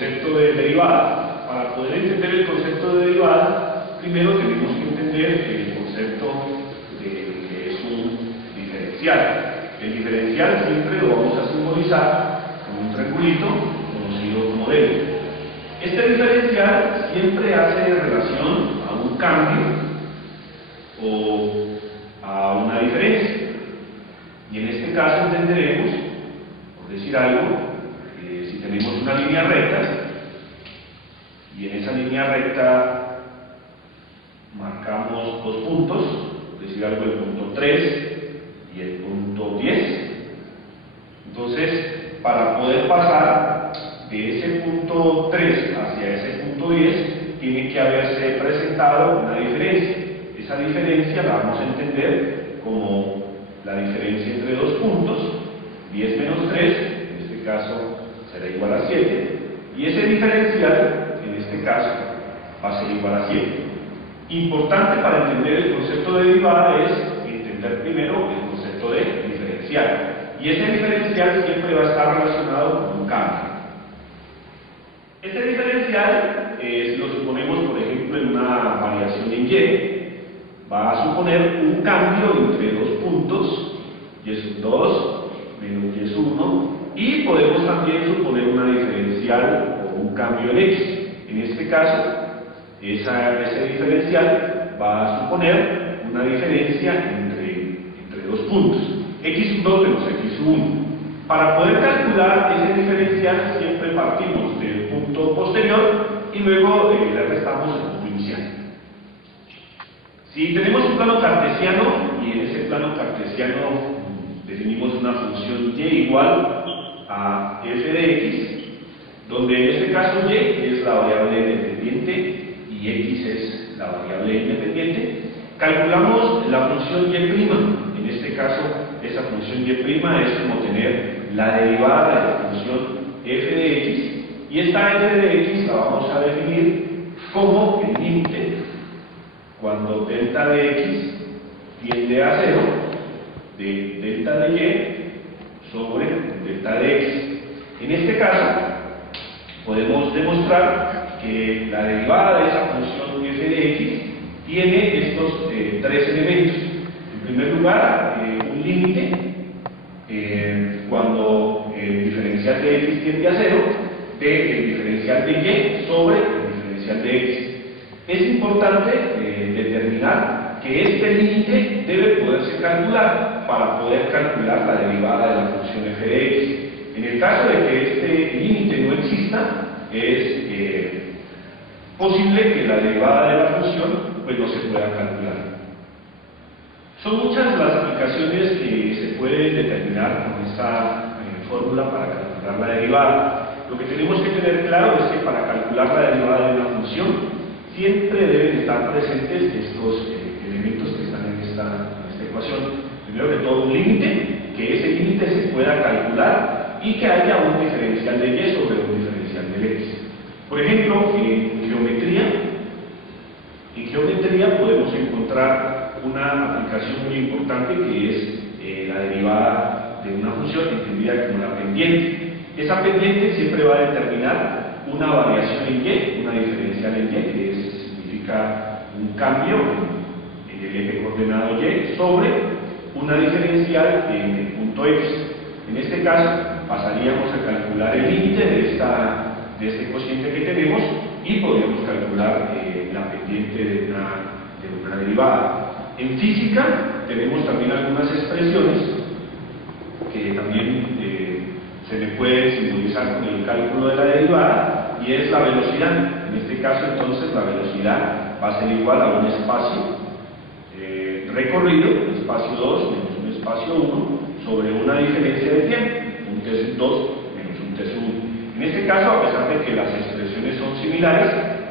concepto de derivada. Para poder entender el concepto de derivada, primero tenemos que entender el concepto de que es un diferencial. El diferencial siempre lo vamos a simbolizar con un triangulito conocido como delta. Este diferencial siempre hace relación a un cambio o a una diferencia. Y en este caso entenderemos, por decir algo, si tenemos una línea recta y en esa línea recta marcamos dos puntos, por decir algo, el punto 3 y el punto 10. Entonces, para poder pasar de ese punto 3 hacia ese punto 10, tiene que haberse presentado una diferencia. Esa diferencia la vamos a entender como la diferencia entre dos puntos, 10 menos 3, en este caso será igual a 7, y ese diferencial, en este caso, va a ser igual a 7. Importante para entender el concepto de derivada es entender primero el concepto de diferencial, y ese diferencial siempre va a estar relacionado con un cambio. Este diferencial, si lo suponemos, por ejemplo, en una variación en y, va a suponer un cambio entre dos puntos, y es 2 menos y es 1, y podemos también suponer una diferencial o un cambio en x. En este caso, ese diferencial va a suponer una diferencia entre dos puntos, x2 menos x1. Para poder calcular ese diferencial siempre partimos del punto posterior y luego le restamos el punto inicial. Si tenemos un plano cartesiano y en ese plano cartesiano definimos una función y igual a f de x, donde en este caso y es la variable dependiente y x es la variable independiente, calculamos la función y'. En este caso, esa función y' es como tener la derivada de la función f de x, y esta f de x la vamos a definir como el límite cuando delta de x tiende a 0 de delta de y sobre delta de x. En este caso, podemos demostrar que la derivada de esa función f de x tiene estos tres elementos. En primer lugar, un límite cuando el diferencial de x tiende a 0 del diferencial de y sobre el diferencial de x. Es importante determinar que este límite debe poderse calcular para poder calcular la derivada de la función f de x. En el caso de que este límite no exista, es posible que la derivada de la función pues no se pueda calcular. Son muchas las aplicaciones que se pueden determinar con esta fórmula para calcular la derivada. Lo que tenemos que tener claro es que para calcular la derivada de una función siempre deben estar presentes estos elementos que están en esta ecuación. Primero que todo, un límite, que ese límite se pueda calcular y que haya un diferencial de y sobre un diferencial de x. Por ejemplo, en geometría podemos encontrar una aplicación muy importante que es la derivada de una función entendida como la pendiente. Esa pendiente siempre va a determinar una variación en y, una diferencial en y, que significa un cambio en el eje coordenado y sobre una diferencial en el punto x. En este caso, pasaríamos a calcular el límite de este cociente que tenemos y podríamos calcular la pendiente de una derivada. En física tenemos también algunas expresiones que también se le puede simbolizar con el cálculo de la derivada, y es la velocidad. En este caso, entonces, la velocidad va a ser igual a un espacio recorrido, un espacio 2 menos un espacio 1, sobre una diferencia de tiempo, un t2 menos un t1. En este caso, a pesar de que las expresiones son similares,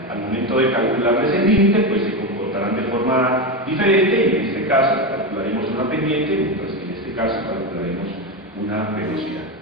al momento de calcularles el límite, pues se comportarán de forma diferente, y en este caso calcularemos una pendiente, mientras que en este caso calcularemos una velocidad.